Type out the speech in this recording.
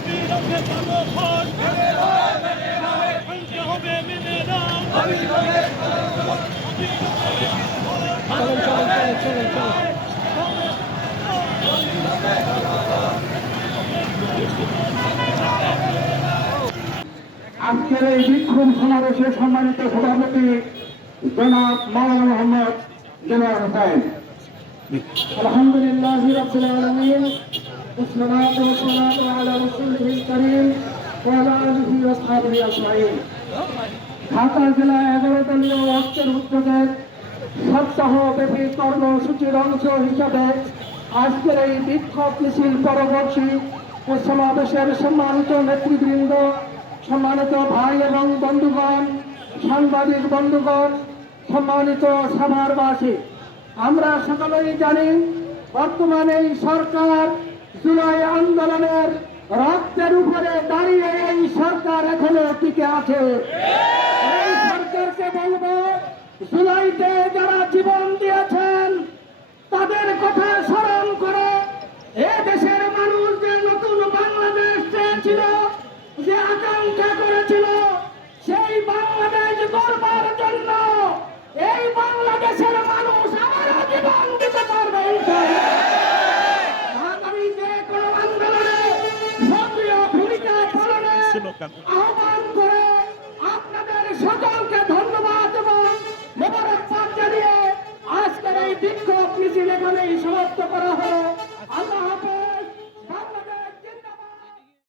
অবিলম্বে কর্মফল ভাঙতে হবে মেনে নাও। আজকের এই বিক্ষোভ সমাবেশে সম্মানিত সভাপতি জনাব মাওলানা মোহাম্মদ দেলোয়ার হোসেন। আলহামদুলিল্লাহি রাব্বিল আলামিন, والصلاة والسلام على رسوله الكريم وعلى آله وأصحابه أجمعين। ঢাকা জেলা 11 দলীয় ঐক্যের উদ্যোগে সপ্তাহব্যাপী কর্মসূচির অংশ হিসাবে আজকের এই বিক্ষোভ মিছিল পরবর্তী ও সমাবেশের সম্মানিত নেতৃবৃন্দ, সম্মানিত ভাই এবং বন্ধুগণ, সাংবাদিক বন্ধুগণ, সম্মানিত সভারবাসী, আমরা সকলেই জানি বর্তমানে এই সরকার জুলাই আন্দোলনের রক্তের উপরে দাঁড়িয়ে এই সরকার এখনো টিকে আছে। এই সরকারকে বলবো, জুলাইতে যারা জীবন দিয়েছেন তাদের কথা স্মরণ করে এ দেশের মানুষ যে নতুন বাংলাদেশ চেয়েছিল, যে আকাঙ্ক্ষা করেছিল, সেই বাংলাদেশ গড়বার জন্য এই বাংলাদেশের মানুষ আবারও জীবন দিতে পারবে। আগামী যে কোনো আন্দোলনে সক্রিয় ভূমিকা পালনের আহ্বান করে আপনাদের সকলকে ধন্যবাদ এবং মোবারকবাদ জানিয়ে আজকের এই বিক্ষোভ মিছিল এখানেই সমাপ্ত করা হলো।